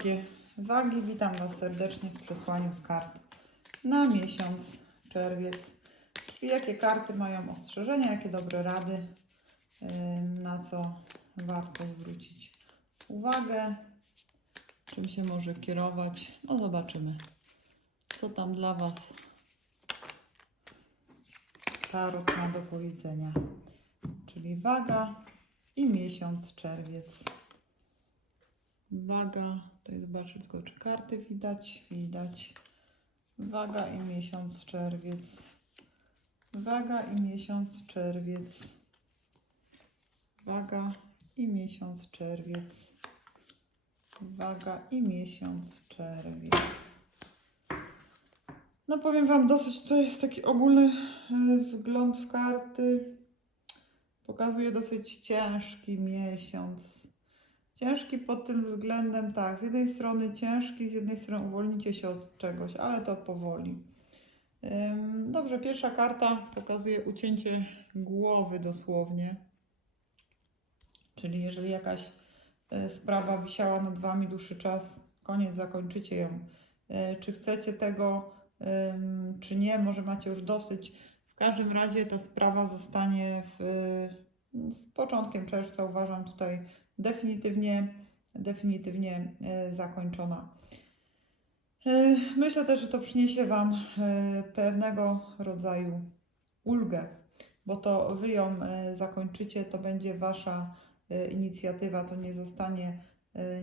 drogie wagi, witam Was serdecznie w przesłaniu z kart na miesiąc czerwiec. Czyli jakie karty mają ostrzeżenia, jakie dobre rady, na co warto zwrócić uwagę, czym się może kierować. No zobaczymy, co tam dla Was Tarot ma do powiedzenia. Czyli waga i miesiąc czerwiec. Waga, tutaj zobaczę tylko, czy karty widać. Widać. Waga i miesiąc czerwiec. Waga i miesiąc czerwiec. Waga i miesiąc czerwiec. Waga i miesiąc czerwiec. No powiem Wam, dosyć to jest taki ogólny y, wgląd w karty. Pokazuje dosyć ciężki miesiąc. Ciężki pod tym względem, tak, z jednej strony ciężki, z jednej strony uwolnicie się od czegoś, ale to powoli. Dobrze, pierwsza karta pokazuje ucięcie głowy dosłownie. Czyli jeżeli jakaś e, sprawa wisiała nad Wami dłuższy czas, koniec, zakończycie ją. E, Czy chcecie tego, czy nie, może macie już dosyć. W każdym razie ta sprawa zostanie w, z początkiem czerwca, uważam tutaj definitywnie, definitywnie e, zakończona. E, Myślę też, że to przyniesie Wam e, pewnego rodzaju ulgę, bo to Wy ją zakończycie, to będzie Wasza inicjatywa, to nie zostanie,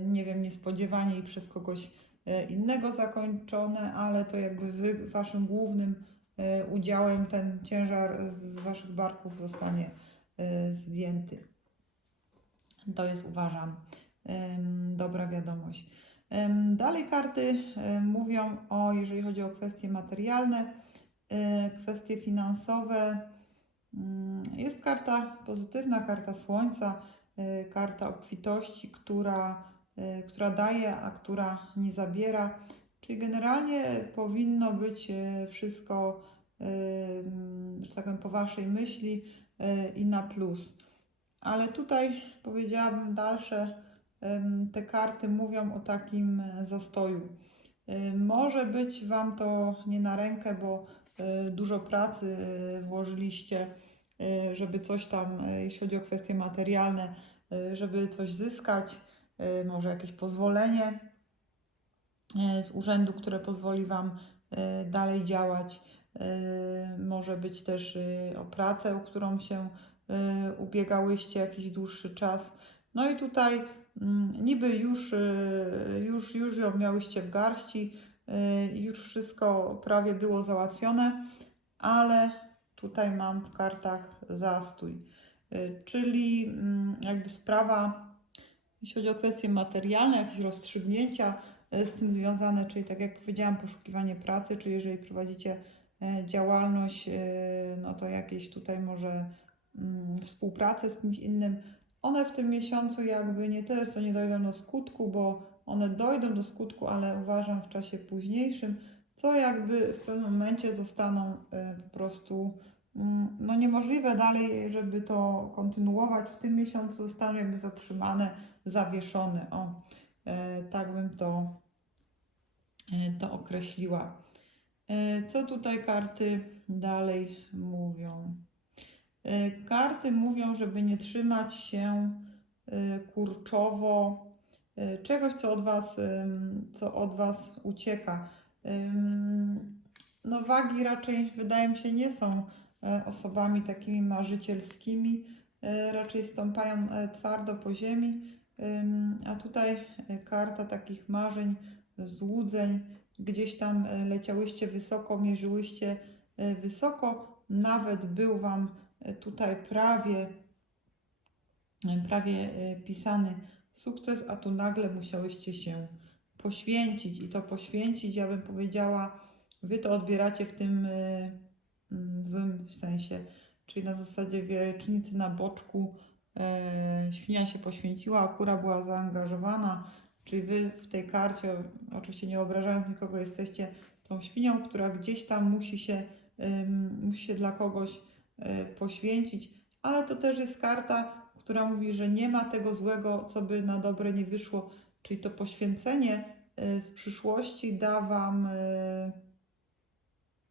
nie wiem, niespodziewanie i przez kogoś innego zakończone, ale to jakby Wy, Waszym głównym udziałem ten ciężar z Waszych barków zostanie zdjęty. To jest, uważam, dobra wiadomość. Dalej karty mówią o, jeżeli chodzi o kwestie materialne, e, kwestie finansowe. Mm, Jest karta pozytywna, karta słońca, e, karta obfitości, która, e, która daje, a która nie zabiera. Czyli generalnie powinno być wszystko, że tak powiem, po Waszej myśli i na plus. Ale tutaj powiedziałabym dalsze, te karty mówią o takim e, zastoju. E, Może być Wam to nie na rękę, bo e, dużo pracy włożyliście, żeby coś tam, jeśli chodzi o kwestie materialne, żeby coś zyskać, może jakieś pozwolenie z urzędu, które pozwoli Wam dalej działać. Może być też o pracę, o którą się ubiegałyście jakiś dłuższy czas. No i tutaj mm, niby już, y, już, już ją miałyście w garści, y, już wszystko prawie było załatwione, ale tutaj mam w kartach zastój. Y, Czyli mm, jakby sprawa, jeśli chodzi o kwestie materialne, jakieś rozstrzygnięcia y, z tym związane, czyli tak jak powiedziałam, poszukiwanie pracy, czy jeżeli prowadzicie działalność, y, no to jakieś tutaj może współpracę z kimś innym, one w tym miesiącu jakby nie tyle, co nie dojdą do skutku, bo one dojdą do skutku, ale uważam w czasie późniejszym, co jakby w pewnym momencie zostaną e, po prostu mm, no niemożliwe dalej, żeby to kontynuować. W tym miesiącu zostaną jakby zatrzymane, zawieszone. O, e, tak bym to, e, to określiła. Co tutaj karty dalej mówią? E, Karty mówią, żeby nie trzymać się e, kurczowo e, czegoś, co od Was, co od was ucieka. No, wagi raczej, wydaje mi się, nie są osobami takimi marzycielskimi, raczej stąpają twardo po ziemi, Em, a tutaj karta takich marzeń, złudzeń, gdzieś tam leciałyście wysoko, mierzyłyście wysoko, nawet był Wam tutaj prawie, prawie e, pisany sukces, a tu nagle musiałyście się poświęcić. I to poświęcić, ja bym powiedziała, Wy to odbieracie w tym e, mm, złym sensie, czyli na zasadzie wiecznicy na boczku, e, świnia się poświęciła, a kura była zaangażowana, czyli Wy w tej karcie, oczywiście nie obrażając nikogo, jesteście tą świnią, która gdzieś tam musi się, musi się dla kogoś poświęcić, ale to też jest karta, która mówi, że nie ma tego złego, co by na dobre nie wyszło, Czyli to poświęcenie y, w przyszłości da Wam y,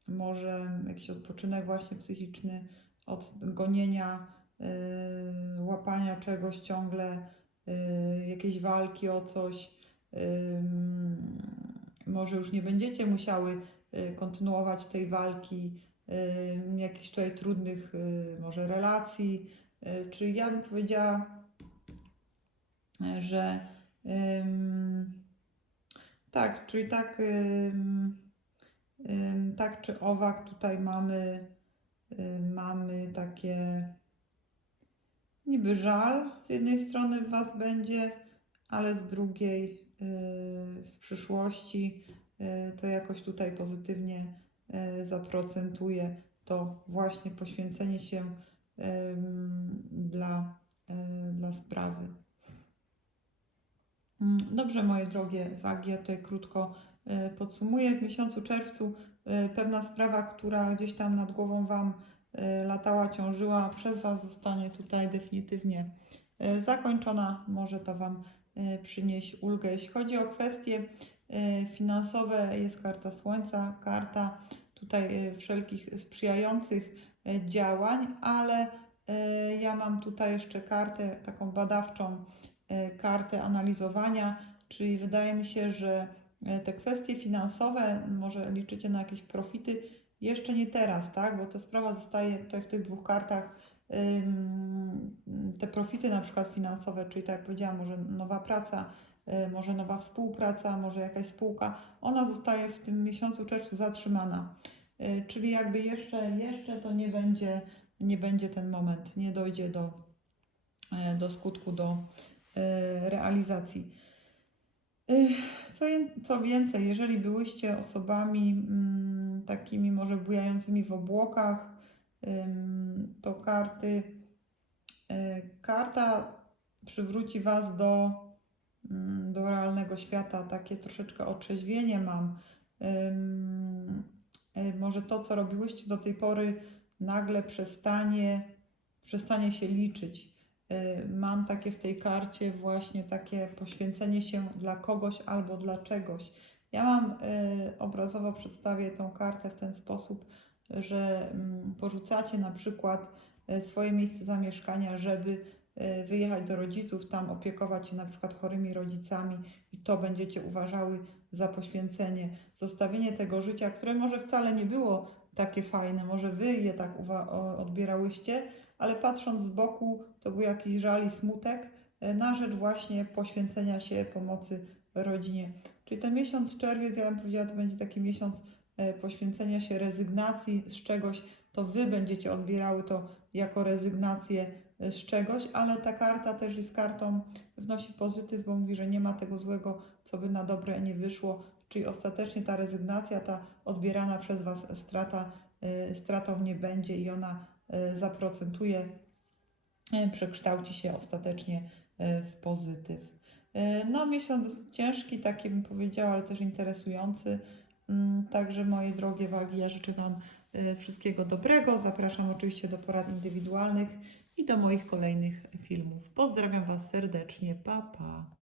może jakiś odpoczynek właśnie psychiczny od gonienia, łapania czegoś ciągle, jakiejś walki o coś. Może już nie będziecie musiały kontynuować tej walki, jakichś tutaj trudnych y, może relacji. Y, Czyli ja bym powiedziała, y, że tak, czyli tak, tak czy owak tutaj mamy, y, mamy takie niby żal z jednej strony w Was będzie, ale z drugiej y, w przyszłości y, to jakoś tutaj pozytywnie y, zaprocentuje to właśnie poświęcenie się dla, y, dla sprawy. Mm, Dobrze, moje drogie wagi, ja tutaj krótko y, podsumuję. W miesiącu czerwcu pewna sprawa, która gdzieś tam nad głową Wam latała, ciążyła, przez Was zostanie tutaj definitywnie zakończona. Może to Wam przynieść ulgę. Jeśli chodzi o kwestie finansowe, jest karta Słońca, karta tutaj y, wszelkich sprzyjających y, działań, ale ja mam tutaj jeszcze kartę taką badawczą, kartę analizowania, czyli wydaje mi się, że te kwestie finansowe, może liczycie na jakieś profity, jeszcze nie teraz, tak? Bo ta sprawa zostaje tutaj w tych dwóch kartach. Te profity na przykład finansowe, czyli tak jak powiedziałam, może nowa praca, może nowa współpraca, może jakaś spółka, ona zostaje w tym miesiącu czerwcu zatrzymana. Y, Czyli jakby jeszcze, jeszcze to nie będzie, nie będzie ten moment, nie dojdzie do, y, do skutku, do y, realizacji. Y, Co, co więcej, jeżeli byłyście osobami mm, takimi może bujającymi w obłokach, to karty, y, karta przywróci Was do, do realnego świata, takie troszeczkę otrzeźwienie mam. Y, Może to, co robiłyście do tej pory, nagle przestanie, przestanie się liczyć. Y, Mam takie w tej karcie właśnie takie poświęcenie się dla kogoś albo dla czegoś. Ja mam y, obrazowo przedstawię tą kartę w ten sposób, że mm, porzucacie na przykład swoje miejsce zamieszkania, żeby wyjechać do rodziców, tam opiekować się na przykład chorymi rodzicami i to będziecie uważały za poświęcenie, zostawienie tego życia, które może wcale nie było takie fajne, może wy je tak odbierałyście, ale patrząc z boku, to był jakiś żal i smutek e, na rzecz właśnie poświęcenia się pomocy rodzinie. Czyli ten miesiąc czerwiec, ja bym powiedziała, to będzie taki miesiąc e, poświęcenia się rezygnacji z czegoś, to wy będziecie odbierały to jako rezygnację z czegoś, ale ta karta też jest kartą, wnosi pozytyw, bo mówi, że nie ma tego złego, co by na dobre nie wyszło, czyli ostatecznie ta rezygnacja, ta odbierana przez was strata, e, stratą nie będzie i ona e, zaprocentuje, e, przekształci się ostatecznie w pozytyw. No, miesiąc ciężki, taki bym powiedziała, ale też interesujący. Mm, Także moje drogie wagi, ja życzę Wam wszystkiego dobrego. Zapraszam oczywiście do porad indywidualnych i do moich kolejnych filmów. Pozdrawiam Was serdecznie. Pa, pa.